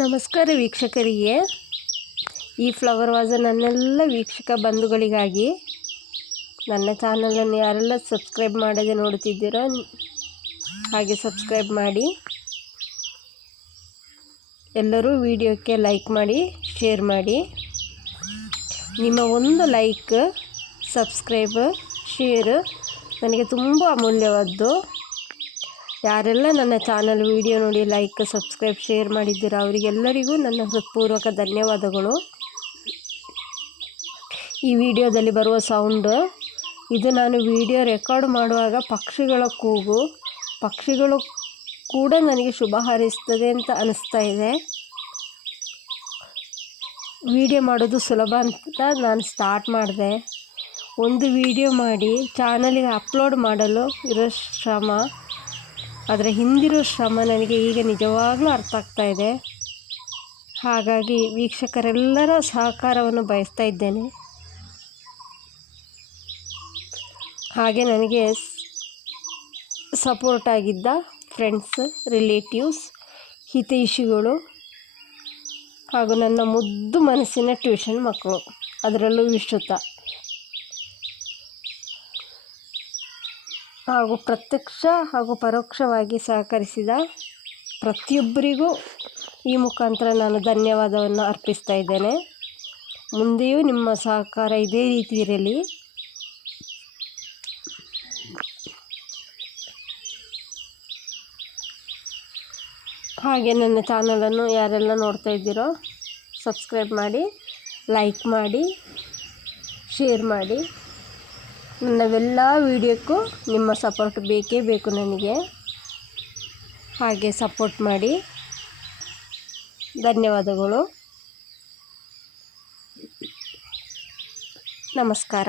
ನಮಸ್ಕಾರ ವೀಕ್ಷಕರಿಗೆ. ಈ ಫ್ಲವರ್ ವಾಸ ನನ್ನೆಲ್ಲ ವೀಕ್ಷಕ ಬಂಧುಗಳಿಗಾಗಿ ನನ್ನ ಚಾನಲನ್ನು ಯಾರೆಲ್ಲ ಸಬ್ಸ್ಕ್ರೈಬ್ ಮಾಡದೆ ನೋಡುತ್ತಿದ್ದೀರೋ ಹಾಗೆ ಸಬ್ಸ್ಕ್ರೈಬ್ ಮಾಡಿ. ಎಲ್ಲರೂ ವಿಡಿಯೋಕ್ಕೆ ಲೈಕ್ ಮಾಡಿ, ಶೇರ್ ಮಾಡಿ. ನಿಮ್ಮ ಒಂದು ಲೈಕ್, ಸಬ್ಸ್ಕ್ರೈಬ್, ಶೇರ್ ನನಗೆ ತುಂಬ ಅಮೂಲ್ಯವಾದ್ದು. ಯಾರೆಲ್ಲ ನನ್ನ ಚಾನಲ್ ವಿಡಿಯೋ ನೋಡಿ ಲೈಕ್, ಸಬ್ಸ್ಕ್ರೈಬ್, ಶೇರ್ ಮಾಡಿದ್ದೀರಾ ಅವರಿಗೆಲ್ಲರಿಗೂ ನನ್ನ ಹೃತ್ಪೂರ್ವಕ ಧನ್ಯವಾದಗಳು. ಈ ವಿಡಿಯೋದಲ್ಲಿ ಬರುವ ಸೌಂಡ್, ಇದು ನಾನು ವಿಡಿಯೋ ರೆಕಾರ್ಡ್ ಮಾಡುವಾಗ ಪಕ್ಷಿಗಳ ಕೂಗು. ಪಕ್ಷಿಗಳು ಕೂಡ ನನಗೆ ಶುಭ ಹಾರೈಸ್ತದೆ ಅಂತ ಅನಿಸ್ತಾ ಇದೆ. ವಿಡಿಯೋ ಮಾಡೋದು ಸುಲಭ ಅಂತ ನಾನು ಸ್ಟಾರ್ಟ್ ಮಾಡಿದೆ. ಒಂದು ವಿಡಿಯೋ ಮಾಡಿ, ಚಾನಲಿಗೆ ಅಪ್ಲೋಡ್ ಮಾಡಲು ಇರೋ ಶ್ರಮ. ಅದರ ಹಿಂದಿರೋ ಶ್ರಮ ನನಗೆ ಈಗ ನಿಜವಾಗ್ಲೂ ಅರ್ಥ ಆಗ್ತಾ ಇದೆ. ಹಾಗಾಗಿ ವೀಕ್ಷಕರೆಲ್ಲರ ಸಹಕಾರವನ್ನು ಬಯಸ್ತಾ ಇದ್ದೇನೆ. ಹಾಗೆ ನನಗೆ ಸಪೋರ್ಟ್ ಆಗಿದ್ದ ಫ್ರೆಂಡ್ಸ್, ರಿಲೇಟಿವ್ಸ್, ಹಿತೈಷಿಗಳು ಹಾಗೂ ನನ್ನ ಮುದ್ದು ಮನಸ್ಸಿನ ಟ್ಯೂಷನ್ ಮಕ್ಕಳು. ಅದರಲ್ಲೂ ವಿಶ್ರುತ ಹಾಗೂ ಪ್ರತ್ಯಕ್ಷ ಹಾಗೂ ಪರೋಕ್ಷವಾಗಿ ಸಹಕರಿಸಿದ ಪ್ರತಿಯೊಬ್ಬರಿಗೂ ಈ ಮುಖಾಂತರ ನಾನು ಧನ್ಯವಾದವನ್ನು ಅರ್ಪಿಸ್ತಾ ಇದ್ದೇನೆ. ಮುಂದೆಯೂ ನಿಮ್ಮ ಸಹಕಾರ ಇದೇ ರೀತಿ ಇರಲಿ. ಹಾಗೆ ನನ್ನ ಚಾನಲನ್ನು ಯಾರೆಲ್ಲ ನೋಡ್ತಾ ಇದ್ದೀರೋ ಸಬ್ಸ್ಕ್ರೈಬ್ ಮಾಡಿ, ಲೈಕ್ ಮಾಡಿ, ಶೇರ್ ಮಾಡಿ. ನನ್ನವೆಲ್ಲ ವೀಡಿಯೋಕ್ಕೂ ನಿಮ್ಮ ಸಪೋರ್ಟ್ ಬೇಕೇ ಬೇಕು ನನಗೆ. ಹಾಗೆ ಸಪೋರ್ಟ್ ಮಾಡಿ. ಧನ್ಯವಾದಗಳು. ನಮಸ್ಕಾರ.